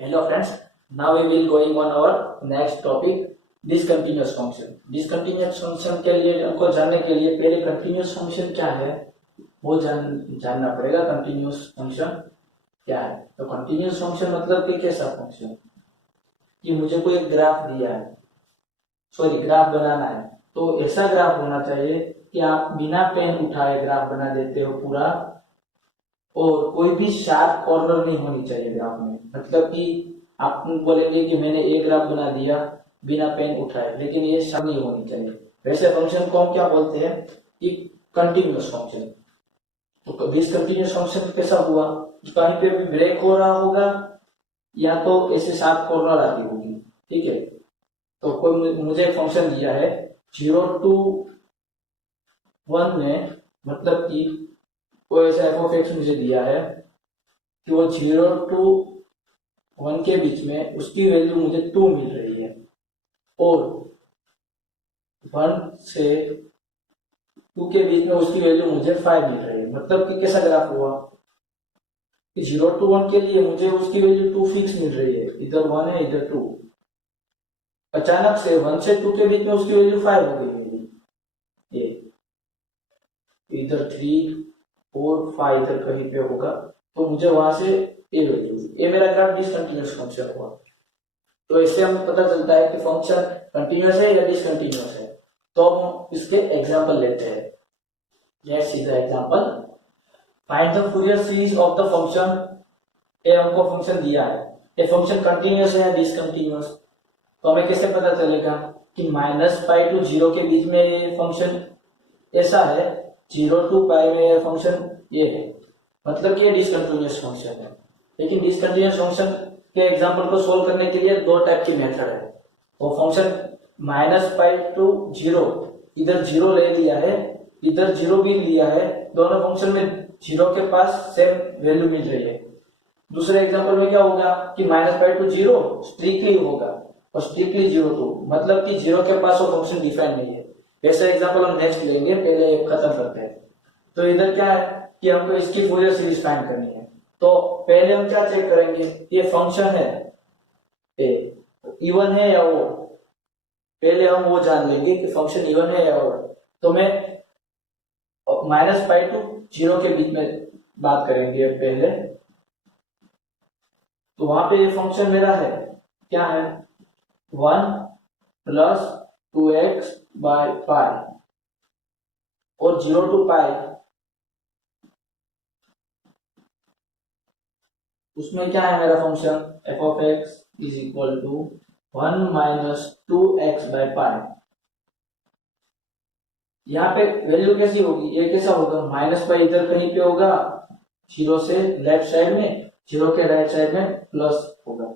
Hello friends, now we will going on our next topic discontinuous function. Discontinuous function के लिए हमको जानने के लिए पहले continuous function क्या है वो जानना पड़ेगा। continuous function क्या है? तो continuous function मतलब कि कैसा फंक्शन कि मुझे कोई एक ग्राफ दिया है, सॉरी ग्राफ बनाना है, तो ऐसा ग्राफ होना चाहिए कि आप बिना पेन उठाए ग्राफ बना देते हो पूरा, और कोई भी शार्प कॉर्नर नहीं होनी चाहिए ग्राफ में। मतलब कि आप बोलेंगे कि मैंने एक ग्राफ बना दिया बिना पेन उठाए, लेकिन ये शार्प नहीं होनी चाहिए। वैसे फंक्शन को हम क्या बोलते हैं कि कंटिन्यूअस फंक्शन। तो डिसकंटिन्यूअस फंक्शन कैसा हुआ, कहीं पे भी ब्रेक हो रहा होगा या तो ऐसे शार्प कॉर्नर आती होगी। ठीक है, तो कोई मुझे फंक्शन दिया है 0 to 1 में, मतलब कि कोई ऐसा एफ ऑफ एक्स मुझे दिया है कि वो 0 to 1 के बीच में उसकी वैल्यू मुझे 2 मिल रही है, और 1 से 2 के बीच में उसकी वैल्यू मुझे 5 मिल रही है। मतलब कि कैसा ग्राफ हुआ कि 0 to 1 के लिए मुझे उसकी वैल्यू 2 फिक्स मिल रही है, इधर 1 है इधर 2। अचानक से 1 से 2 के बीच में उसकी वैल्यू 5 हो गई मेरी, ये इधर 3 4 5 इधर कहीं पे होगा, तो मुझे वहां से ये वैल्यू, ये मेरा ग्राफ डिसकंटिन्यूअस फंक्शन हुआ। तो इससे हमें पता चलता है कि फंक्शन कंटिन्यूअस है या डिसकंटिन्यूअस है। तो हम इसके एग्जांपल लेते हैं। Let's see the example. Find the Fourier series of the function. ये हमको फंक्शन दिया है, ये फंक्शन कंटिन्यूअस है या डिसकंटिन्यूअस। तो हमें कैसे पता चलेगा कि -π to 0 के बीच में ये फंक्शन ऐसा है, 0 to π में ये फंक्शन ये है, मतलब कि ये डिसकंटिन्यूअस फंक्शन है। लेकिन डिसकंटिन्यूअस फंक्शन के एग्जांपल को सोल्व करने के लिए दो टाइप की मेथड है। वो फंक्शन -π to 0, इधर 0 ले लिया है इधर 0 भी लिया है, दोनों फंक्शन में 0 के पास सेम वैल्यू मिल रही है। दूसरे एग्जांपल में क्या होगा कि -π to 0 स्ट्रिक्टली होगा और स्ट्रिक्टली 0 to, मतलब कि 0 के पास वो फंक्शन डिफाइन नहीं है। ऐसा एग्जांपल हम नेक्स्ट लेंगे, पहले खत्म करते हैं। तो इधर क्या है कि हमको इसकी फूरियर सीरीज फाइंड करनी है। तो पहले हम क्या चेक करेंगे, ये फंक्शन है इवन है या ओड। पहले हम वो जान लेंगे कि फंक्शन इवन है या ओड। तो मैं -π to 0 के बीच में बात करेंगे पहले। तो वहां पे ये फंक्शन मेरा है, क्या है 1 + 2x / π, और 0 to π उसमें क्या है मेरा function f of x = 1 - 2x / π। यहाँ पे वैल्यू कैसी होगी, ये कैसा होगा, -π इधर कहीं पे होगा 0 से लेफ्ट साइड में, 0 के राइट साइड में प्लस होगा,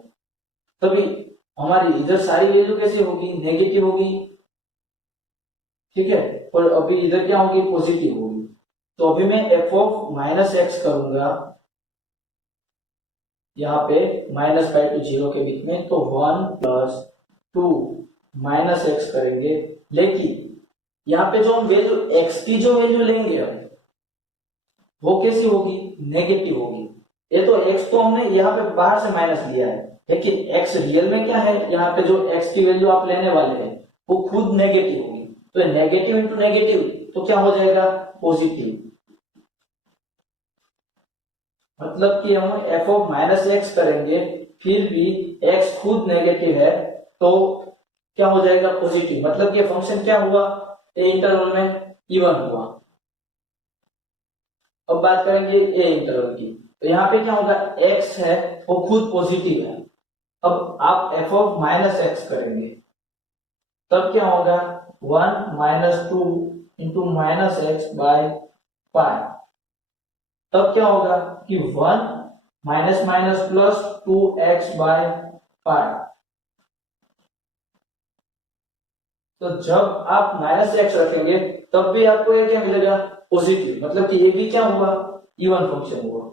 तभी हमारी इधर सारी वैल्यू कैसी होगी, नेगेटिव होगी। ठीक है, और अभी इधर क्या होगी, पॉजिटिव होगी। तो अभी मैं f of -x करूंगा यहाँ पे -π to 0 के बीच में, तो 1 + 2 - x करेंगे। लेकिन यहाँ पे जो हम वैल्यू x की जो वैल्यू लेंगे हम, वो कैसी होगी, नेगेटिव होगी। ये तो x तो हमने यहाँ पे बाहर से माइनस लिया है, लेकिन x रियल में क्या है, यहाँ पे जो x की वैल्यू आप लेने वाले हैं वो खुद नेगेटिव होगी। तो नेगेटिव इंटू नेगेटिव तो क्या हो जाएगा, पॉजिटिव। मतलब कि हम f of -x करेंगे, फिर भी x खुद नेगेटिव है, तो क्या हो जाएगा, पॉजिटिव। मतलब कि फंक्शन क्या हुआ, ए इंटरवल में इवन हुआ। अब बात करेंगे ए इंटरवल की, तो यहाँ पे क्या होगा, x है वो खुद पॉजिटिव है। अब आप f of -x करेंगे, तब क्या होगा, 1 - 2 × -x / π। तब क्या होगा कि 1 - 2x / π। तो जब आप -x रखेंगे तब भी आपको ये क्या मिलेगा, पॉजिटिव। मतलब कि ये भी क्या हुआ, इवन फंक्शन हुआ।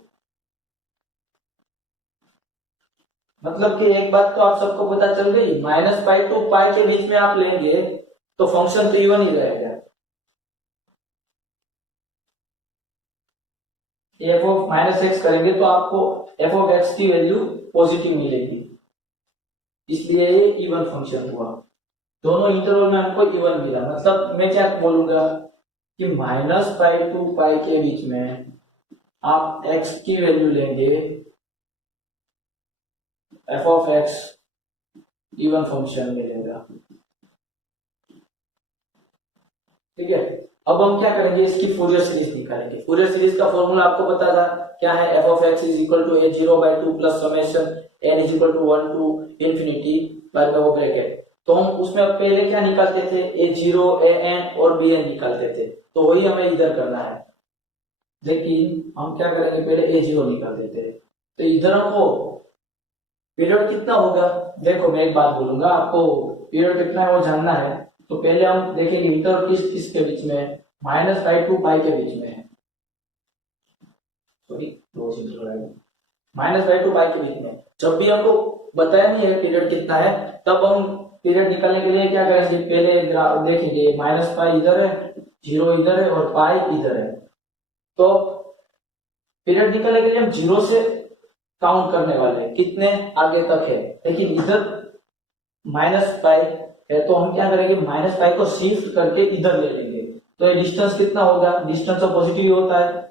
मतलब कि एक बात तो आप सबको पता चल गई, -π to π के बीच में आप लेंगे तो फंक्शन तो इवन ही रहेगा। f of -x करेंगे तो आपको f of x की वैल्यू पॉजिटिव मिलेगी, इसलिए ये इवन फंक्शन हुआ। दोनों इंटरवल में हमको इवन मिला, मतलब मैं क्या बोलूंगा कि -π to π के बीच में आप x की वैल्यू लेंगे, f of x even function मिलेगा। ठीक है, अब हम क्या करेंगे, इसकी फूरियर सीरीज निकालेंगे। फूरियर सीरीज का फॉर्मूला आपको पता था क्या है, f of x is equal to a0/2 plus summation n is equal to 1 to infinity by वो ब्रैकेट। तो हम उसमें पहले क्या निकालते थे, a0 an और bn निकालते थे, तो वही हमें इधर करना है। लेकिन हम क्या करेंगे, पहले a0 निकाल देते हैं, तो इधर हमको पीरियड कितना होगा। देखो मैं एक बात बोलूंगा, आपको पीरियड कितना है वो जानना है, तो पहले हम देखेंगे इंटरवल किसके बीच में, -π to π के बीच में है, सॉरी -π to π के बीच में। जब भी हमको बताया नहीं है पीरियड कितना है, तब हम पीरियड निकालने के लिए क्या करेंगे, पहले देखेंगे -π इधर है, 0 इधर है और π इधर है। तो पीरियड निकालने के लिए हम 0 से काउंट करने वाले हैं, कितने आगे तक है। लेकिन इधर -π है, तो हम क्या करेंगे, -π को शिफ्ट करके इधर ले लेंगे। तो ये डिस्टेंस कितना होगा, डिस्टेंस तो पॉजिटिव होता है,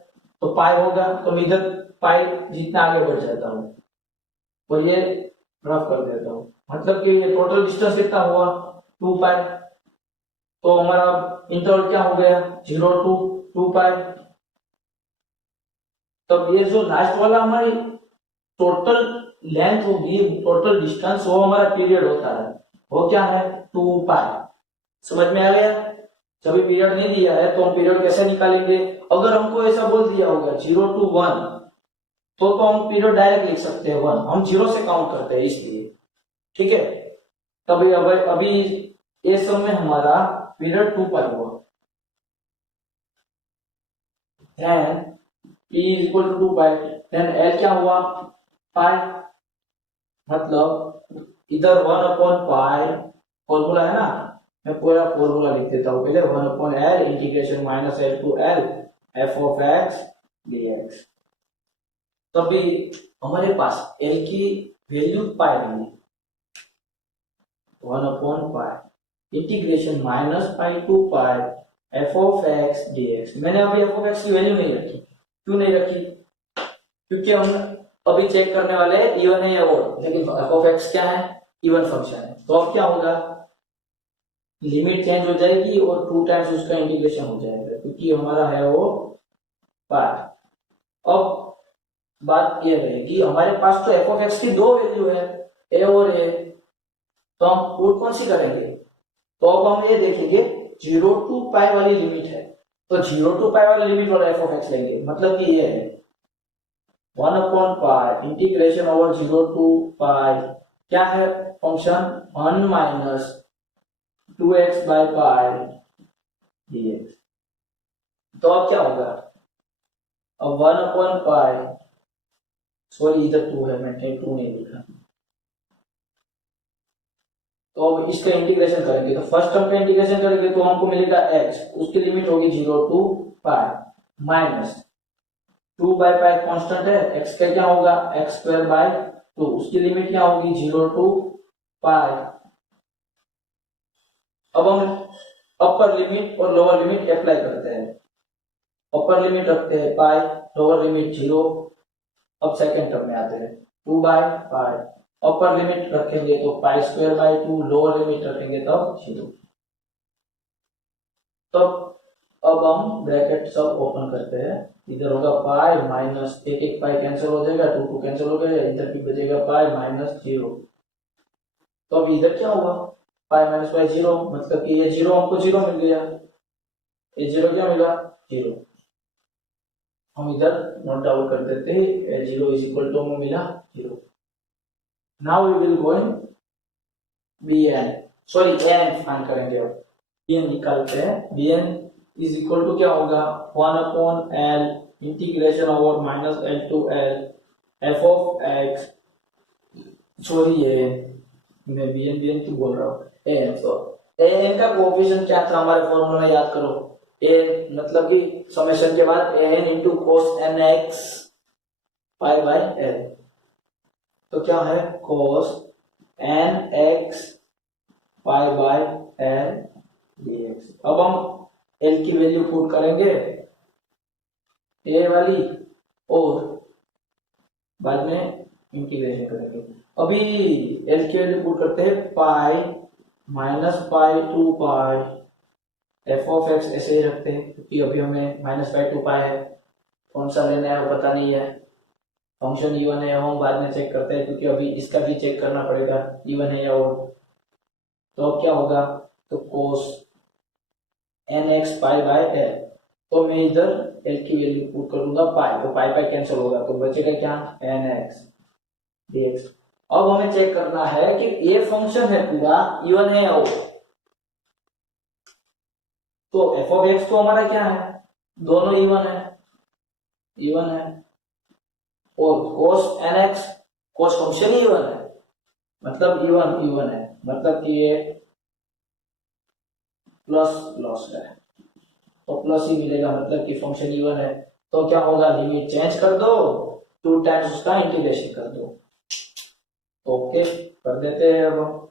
तो π होगा, तो मैं इधर π जितना आगे बढ़ जाता हूँ और ये रफ कर देता हूँ, मतलब कि ये टोटल डिस्टेंस कितना हुआ 2π। तो हमारा इंटरवल क्या हो गया, 0 to 2π। तब ये जो लास्ट वाला हमारी टोटल लेंथ होगी, टोटल डिस्टेंस, वो हमारा पीरियड होता है, वो क्या है 2π। समझ में आ गया। जब पीरियड नहीं दिया है तो हम पीरियड कैसे निकालेंगे, अगर हमको ऐसा बोल दिया होगा 0 to 1, तो हम पीरियड डायरेक्ट लिख सकते हैं 1, हम 0 से काउंट करते हैं इसलिए। ठीक है, तभी अभी ये सब में हमारा पीरियड 2π हुआ, then p is equal to 2π, then l क्या हुआ π, मतलब इधर 1/π फॉर्मूला है ना, मैं पूरा फॉर्मूला लिख देता हूँ पहले, 1/l integration -l to l f of x dx। तभी हमारे पास l की वैल्यू π नहीं, 1/π integration -π to π f of x dx। मैंने अभी f of x की वैल्यू नहीं रखी, क्यों नहीं रखी, क्योंकि हम अभी चेक करने वाले हैं इवन है या ओड, लेकिन f of x क्या है, इवन फंक्शन है। तो अब क्या होगा, लिमिट चेंज हो जाएगी और 2 टाइम्स उसका इंटीग्रेशन हो जाएगा, क्योंकि हमारा है वो पाई। अब बात ये रहेगी, हमारे पास तो f of x की दो वैल्यू है, a और a, तो हम पुट कौन सी करेंगे, तो अब हम ये देखेंगे 0 to π वाली लिमिट है, तो 0 to π वाली लिमिट वाला f of x लेंगे, मतलब कि ये है 1/π इंटीग्रेशन ओवर 0 to π, क्या है फंक्शन 1 माइनस 2x/π dx। तो अब क्या होगा, अब 1/π, सॉरी इधर 2 है, मैंने 2 नहीं लिखा, तो अब इसका इंटीग्रेशन करेंगे, तो फर्स्ट टर्म का इंटीग्रेशन करेंगे तो हमको मिलेगा x, उसकी लिमिट होगी 0 to π माइनस 2/π कांस्टेंट है, x का क्या होगा x²/2, उसकी लिमिट क्या होगी 0 to π। अब हम अपर लिमिट और लोअर लिमिट अप्लाई करते हैं, अपर लिमिट रखते हैं पाई, लोअर लिमिट 0। अब सेकंड टर्म में आते हैं 2/π, अपर लिमिट रखेंगे तो π²/2, लोअर लिमिट रखेंगे तब 0। तब अब हम ब्रैकेट सब ओपन करते हैं, इधर होगा पाई माइनस एक पाई कैंसिल हो जाएगा, 2 कैंसिल हो गया, इधर भी बचेगा पाई माइनस 0। तो अब इधर क्या होगा पाई माइनस पाई 0, मतलब कि ये 0 हमको 0 मिल गया, ये 0 क्या मिला 0। हम इधर नोट डाउन कर देते हैं, 0 इज इक्वल टू हमें मिला 0। Now we will go in bn, sorry n find करेंगे, अब bn निकालते हैं। bn इज इक्वल टू क्या होगा 1/l integration over -l to l f of x, sorry ये मैं bn क्यों बोल रहा हूँ, an, तो an का कोएफिशिएंट क्या था हमारे फॉर्मूला में, याद करो, a मतलब कि समेशन के बाद an into cos nx π/l, तो क्या है cos nx pi by L dx। अब हम एल की वैल्यू पुट करेंगे ए वाली और बाद में इंटीग्रेशन करेंगे। अभी एल की वैल्यू पुट करते हैं pi minus pi to pi F of X ऐसे ही रखते हैं क्योंकि अभी हमें माइनस पाई टू पाई है, कौन सा लेना है वो पता नहीं है। फंक्शन इवन है हम बाद में चेक करते हैं क्योंकि अभी इसका भी चेक करना पड़ेगा इवन है या और। तो अब क्या होगा, तो cos N X pi by L, तो मैं इधर एल की वैल्यू पुट करूंगा पाई, तो पाई पाई कैंसिल होगा तो बचेगा क्या एन एक्स dx। अब हमें चेक करना है कि ये फंक्शन है पूरा इवन है या और। तो एफ ऑफ एक्स तो हमारा क्या है, दोनों इवन है, इवन है, और cos nx cos फंक्शन ही इवन है, मतलब इवन इवन है, मतलब कि ये प्लस प्लस है तो प्लस ही मिलेगा, मतलब कि फंक्शन इवन है। तो क्या होगा, लिमिट चेंज कर दो, टू टाइम्स उसका इंटीग्रेशन कर दो। ओके कर देते हैं। अब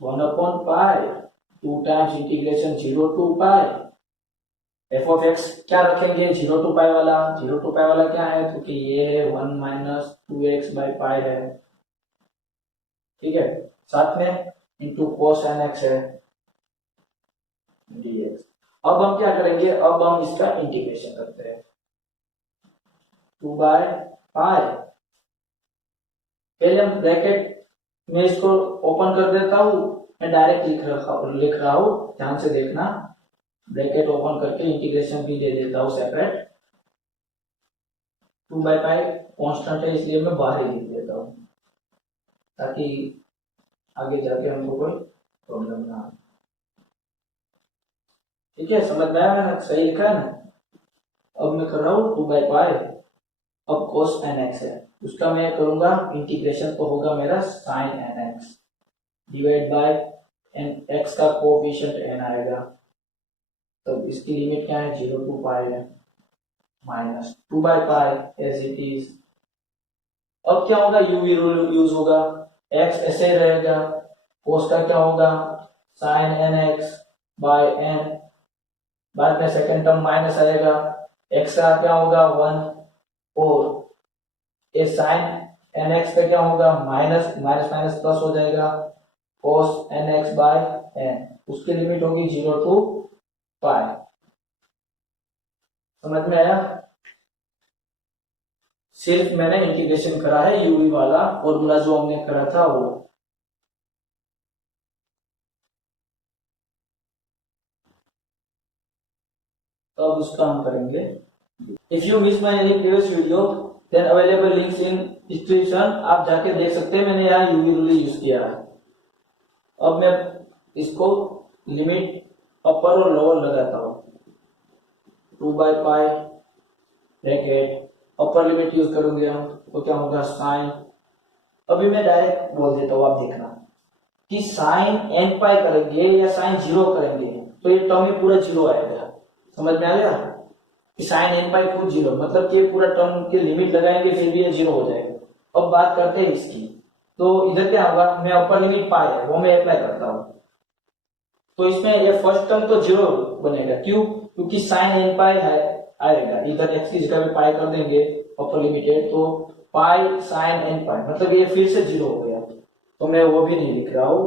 1/पाई two times integration 0 to pi F of X क्या रखेंगे 0 टू पाई वाला, 0 टू पाई वाला क्या है, क्योंकि ये 1 minus two x by pi है, ठीक है, साथ में इंटू कोस एन एक्स है dx। अब हम क्या करेंगे, अब हम इसका इंटीग्रेशन करते हैं 2/पाई, पहले हम ब्रैकेट में इसको ओपन कर देता हूं, मैं डायरेक्ट लिख रहा हूं, ध्यान से देखना, ब्रैकेट ओपन करके इंटीग्रेशन भी दे देता हूं सेपरेट। 2/पाई कांस्टेंट है इसलिए मैं बाहर ही लिख देता हूं ताकि आगे जाके हमको कोई प्रॉब्लम ना आए। ठीक है, समझ में आया, मैंने सही लिखा है ना। अब मैं कर रहा हूं 2/पाई, अब cos nx है उसका मैं करूंगा इंटीग्रेशन, तो होगा मेरा sin nx divide by x का कोएफिशिएंट n आएगा, तो इसकी लिमिट क्या है 0 टू पाई है, माइनस 2/पाई एज इट इज। अब क्या होगा, यूवी रूल यूज होगा, x ऐसे ही रहेगा, cos का क्या होगा sin nx बाय n, बाद में सेकंड टर्म माइनस आएगा, x का क्या होगा 1, और ये साइन nx का क्या होगा माइनस माइनस माइनस प्लस हो जाएगा cos nx बाय n, उसकी लिमिट होगी 0 टू पाई। समझ में आया, सिर्फ मैंने इंटीग्रेशन करा है यूवी वाला फॉर्मूला जो हमने करा था वो। तो अब उसका हम करेंगे। If you miss my any previous video then available links in description, आप जाके देख सकते हैं, मैंने यहाँ यूवी रूल यूज किया है। अब मैं इसको लिमिट अपर और लोअर लगाता हूं, 2/पाई ब्रैकेट अपर लिमिट यूज करूंगे हम, तो क्या होगा साइन, अभी मैं डायरेक्ट बोल देता हूं, आप देखना कि साइन n पाई करेंगे या साइन 0 करेंगे तो ये टर्म में पूरा 0 आएगा। समझ में आ गया कि साइन n पाई खुद 0, मतलब कि पूरा टर्म की लिमिट लगाएंगे फिर भी ये 0 हो जाएगा। अब बात करते हैं इसकी, तो इधर क्या होगा, मैं अपर लिमिट पाई है वो मैं अप्लाई करता हूं, तो इसमें ये फर्स्ट टर्म तो 0 बनेगा, क्यों, क्योंकि साइन n पाई है आएगा, इधर x की जगह पे पाई कर देंगे अपर लिमिटेड, तो पाई साइन n पाई, मतलब ये फिर से 0 हो गया, तो मैं वो भी नहीं लिख रहा हूं,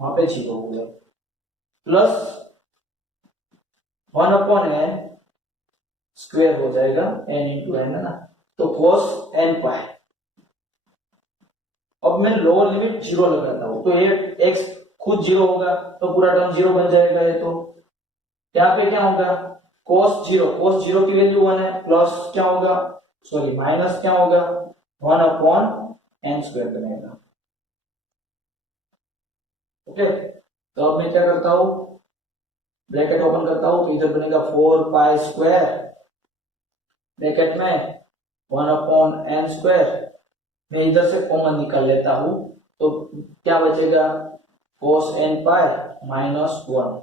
वहां पे 0 हो गया, प्लस 1/n स्क्वायर हो जाएगा n इंटू n है ना, तो cos n पाई। अब मैं लोअर लिमिट 0 लगाता हूं, तो ये x खुद 0 होगा तो पूरा टर्म 0 बन जाएगा, ये तो यहाँ पे क्या होगा cos 0 की वैल्यू 1 है, प्लस क्या होगा, सॉरी माइनस क्या होगा 1/n स्क्वायर बनेगा। ओके, तो अब मैं क्या करता हूं, ब्रैकेट ओपन करता हूं, तो इधर बनेगा 4 पाई स्क्वायर, ब्रैकेट में 1/n स्क्वायर, मैं इधर से कॉमन निकाल लेता हूं, तो क्या बचेगा cos n पाई माइनस 1।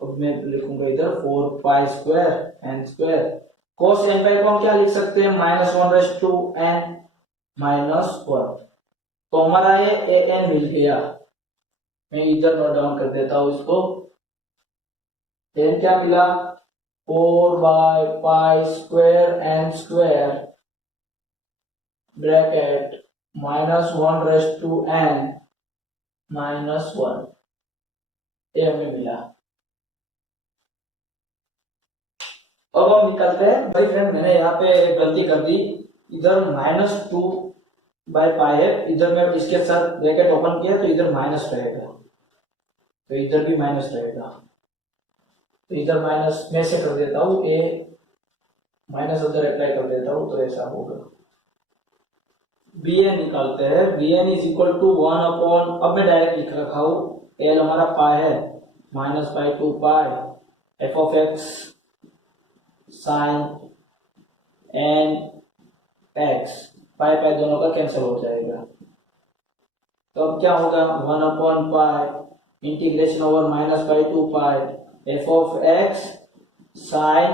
अब मैं लिखूंगा इधर 4 pi square n square cos n by को हम क्या लिख सकते हैं, -1/n -1। तो हमारा ये an मिल गया। मैं इधर नोट डाउन कर देता हूं इसको। n क्या मिला, 4/π² ब्रैकेट -1/n -1, ये हमें मिला। अब हम निकलते हैं। भाई फ्रेंड, मैंने यहाँ पे एक गलती कर दी, इधर -2/π है, इधर मैं इसके साथ ब्रैकेट ओपन किया तो इधर माइनस रहेगा, तो इधर भी माइनस रहेगा, तो इधर माइनस में से कर देता हूँ, ए माइनस उधर अप्लाई कर देता हूँ, तो ऐसा होगा। bn निकालते हैं, bn इज इक्वल टू 1/, अब मैं डायरेक्ट लिख रखा हूँ, l हमारा पाई है, -π/2 f of x sine n x, pi pi दोनों का कैंसिल हो जाएगा। तो अब क्या होगा, 1/π integration over -π/2 f of x sine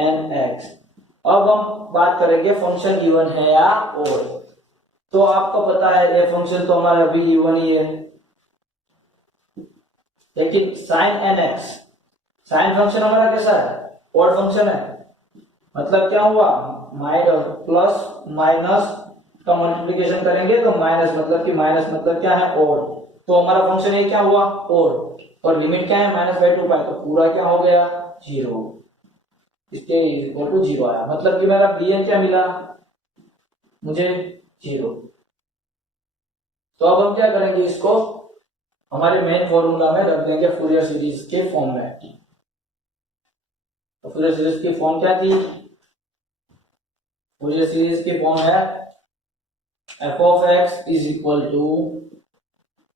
n x। अब हम बात करेंगे फंक्शन इवन है या ओड। तो आपको पता है ये फंक्शन तो हमारा अभी इवन ही है, लेकिन sine N X, sine function हमारा कैसा है, ओड फंक्शन है। मतलब क्या हुआ, प्लस माइनस का मल्टीप्लिकेशन करेंगे तो माइनस, मतलब कि माइनस मतलब क्या है, ओड। तो हमारा फंक्शन ये क्या हुआ, ओड, और लिमिट क्या है -π/2, तो पूरा क्या हो गया, 0, इसके इक्वल टू 0 आया। मतलब कि मेरा bn क्या मिला मुझे, 0। तो अब हम क्या करेंगे, इसको हमारे मेन फॉर्मूला में रख देंगे फूरियर सीरीज के फॉर्म में। तो फूरियर सीरीज की फॉर्म क्या थी, फूरियर सीरीज की फॉर्म है f of x is equal to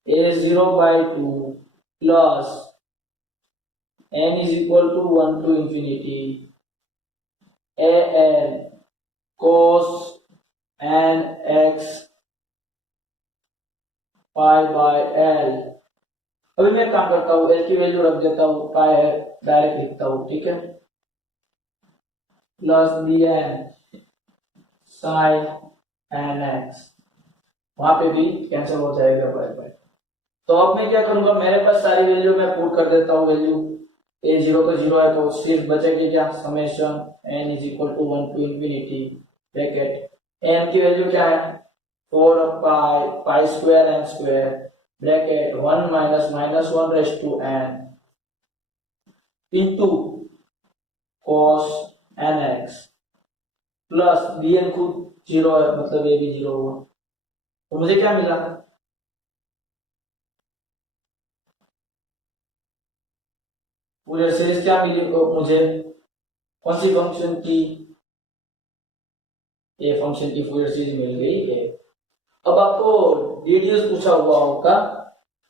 a0/2 plus n is equal to 1 to infinity an cos n x π/l। अभी मैं काम करता हूँ, l की वैल्यू रख देता हूँ, पाई है डायरेक्ट लिखता हूँ, ठीक है, plus bn sine N X, वहां पे भी कैंसिल हो जाएगा पाई। तो अब मैं क्या करूंगा, मेरे पास सारी वैल्यू मैं पुट कर देता हूँ, वैल्यू a0 तो 0 है, तो सिर्फ बचेगी क्या, summation n is equal to 1 to infinity bracket, n की वैल्यू क्या है, 4π² bracket 1 - -1/n into cos nx plus bn खुद 0 है, मतलब ये भी 0 हुआ। तो मुझे क्या मिला, फूरियर सीरीज क्या मिली मुझे, कौन सी फंक्शन की, ये फंक्शन की फूरियर सीरीज मिल गई है। अब आपको डीडीएस पूछा हुआ होगा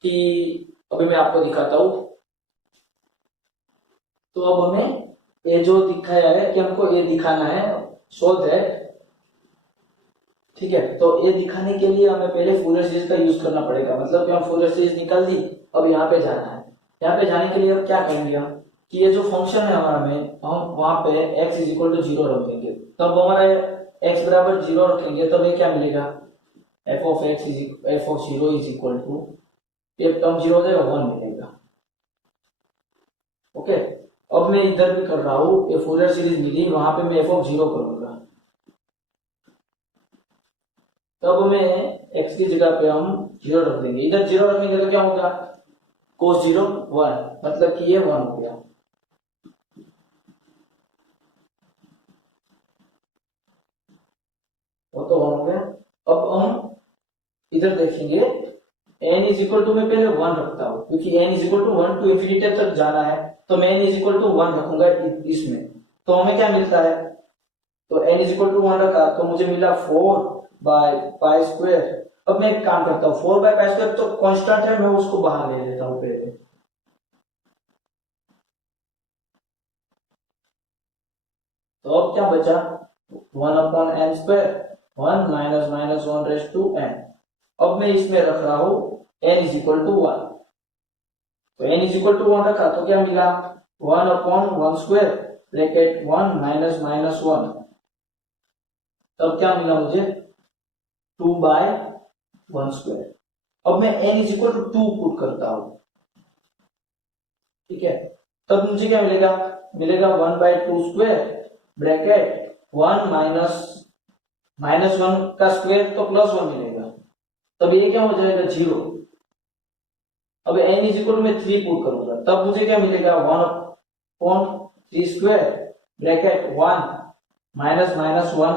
कि अभी मैं आपको दिखाता हूं। तो अब हमें ये जो दिखाया है कि हमको ये दिखाना है, शो दैट, ठीक है। तो ये दिखाने के लिए हमें पहले फूरियर सीरीज का यूज करना पड़ेगा, मतलब कि हम फूरियर सीरीज निकाल दी, अब यहाँ पे जाना है। यहाँ पे जाने के लिए अब क्या करेंगे हम, कि ये जो फंक्शन है हमारा में, हम वहां पे x इज इक्वल टू 0 रख देंगे। तब हमारा x बराबर 0 रखेंगे, तब ये क्या मिलेगा, f of 0 is equal to, ये टर्म 0 हो जाएगा, 1 मिलेगा। ओके, अब मैं इधर भी कर रहा हूं, ये फूरियर सीरीज मिली, वहां पे मैं f ऑफ 0 करूंगा। तब हमें x की जगह पे हम 0 रख देंगे, इधर 0 रखेंगे तो क्या होगा, cos 0 1, मतलब कि ये 1 हो गया। वो तो 1 हो गया। अब हम इधर देखेंगे, n इज इक्वल टू, मैं पहले 1 रखता हूं, क्योंकि n is equal to 1 to infinity तक जाना है, तो मैं n इज इक्वल टू 1 रखूंगा इसमें। तो हमें क्या मिलता है, तो n इज इक्वल टू 1 रखा, तो मुझे मिला 4/π²। अब मैं एक काम करता हूँ, 4/π² तो कांस्टेंट है, मैं उसको बाहर ले लेता हूँ पहले। तो अब क्या बचा, 1/n², 1 - -1/n। अब मैं इसमें रख रहा हूं n इज इक्वल टू 1, तो n इज इक्वल टू 1 रखा, तो क्या मिला, 1/1², ब्रैकेट 1 माइनस माइनस 1, तब क्या मिला मुझे 2/1²। अब मैं n is equal to 2 put करता हूं, ठीक है, तब मुझे क्या मिलेगा, मिलेगा 1/2² ब्रैकेट 1 माइनस माइनस 1 का स्क्वायर तो +1 मिलेगा, तब ये क्या हो जाएगा 0। अब n इज इक्वल में 3 पुट करूंगा, तब मुझे क्या मिलेगा 1/3² ब्रैकेट 1 माइनस माइनस 1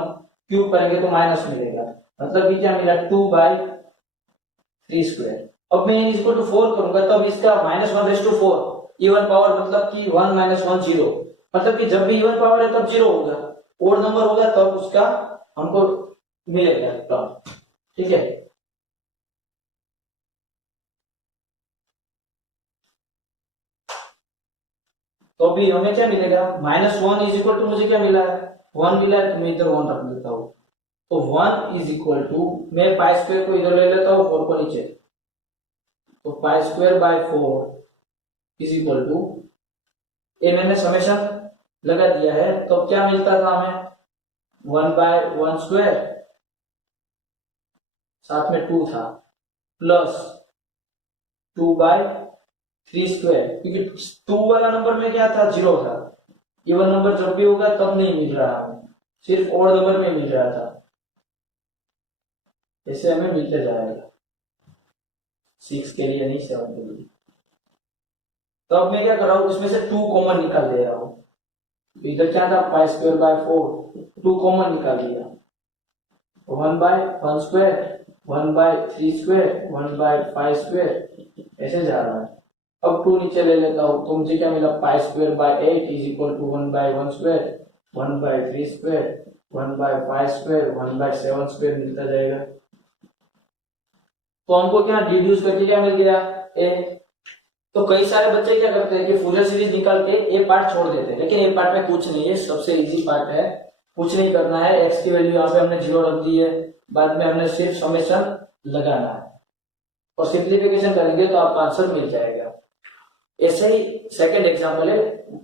क्यूब करेंगे तो माइनस मिलेगा, मतलब कि क्या मिला 2/3²। अब मैं n इज इक्वल टू 4 करूंगा, तब इसका -1/4 इवन पावर, मतलब कि 1 माइनस 1 0, मतलब कि जब भी इवन पावर है तब 0 होगा, ओड नंबर होगा तब उसका हमको मिलेगा टर्म, ठीक है। तो अभी हमें क्या मिलेगा, -1 इज इक्वल टू, मुझे क्या मिला है 1 मिला है, तो मैं इधर 1 रख देता हूं, तो 1 इज इक्वल टू, मैं π² को इधर ले लेता हूं, 4 को नीचे, तो π²/4 इज इक्वल टू, ये मैंने समेशन लगा दिया है, तो क्या मिलता था हमें 1/1², साथ में 2 था, प्लस 2/3², क्योंकि 2 वाला नंबर में क्या था 0 था, इवन नंबर जब भी होगा तब नहीं मिल रहा हमें, सिर्फ ओड नंबर में मिल रहा था, ऐसे हमें मिलते जाएगा 6 के लिए नहीं 7 के लिए। तो अब मैं क्या कर रहा हूं, इसमें से 2 कॉमन निकाल दे रहा हूं, इधर क्या था π²/4, 2 कॉमन निकाल दिया, 1/1², 1/3², 1/5², ऐसे जा रहा है। अब 2 नीचे ले लेता हूं, तो मुझे क्या मिला π²/8 इज इक्वल टू 1/1², 1/3², 1/5², 1/7² मिलता जाएगा। तो हमको क्या डिड्यूस करके क्या मिल गया ए। तो कई सारे बच्चे क्या करते हैं कि फूरियर सीरीज निकाल के ए पार्ट छोड़ देते हैं, लेकिन ए पार्ट में कुछ नहीं है, सबसे इजी पार्ट है, कुछ नहीं करना है, एक्स की वैल्यू यहाँ पे हमने 0 रख दी है, बाद में हमने सिर्फ समेशन लगाना है और सिंप्लीफिकेशन करेंगे तो आपका आंसर मिल जाएगा। ऐसे ही सेकंड एग्जांपल है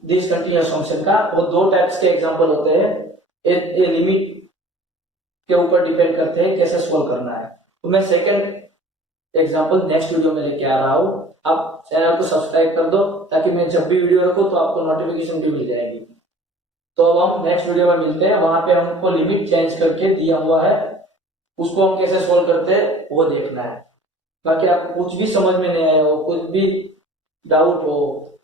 डिसकंटिन्यूअस फंक्शन का, और 2 टाइप्स के एग्जांपल होते हैं, ये लिमिट के ऊपर डिपेंड करते हैं कैसे सोल्व करना है। तो मैं सेकंड एग्जांपल नेक्स्ट वीडियो में लेके आ रहा हूं, आप चैनल को सब्सक्राइब कर दो ताकि मैं जब भी वीडियो रखूं तो आपको नोटिफिकेशन भी मिल जाएगी। तो अब हम नेक्स्ट वीडियो में मिलते हैं, वहां पे हमको लिमिट चेंज करके दिया हुआ है, उसको हम कैसे सोल्व करते हैं वो देखना है। बाकी आपको कुछ भी समझ में नहीं आया हो, कुछ भी डाउट हो,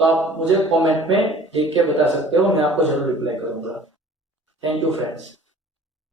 तो आप मुझे कमेंट में लिख के बता सकते हो, मैं आपको जरूर रिप्लाई करूंगा। Thank you friends.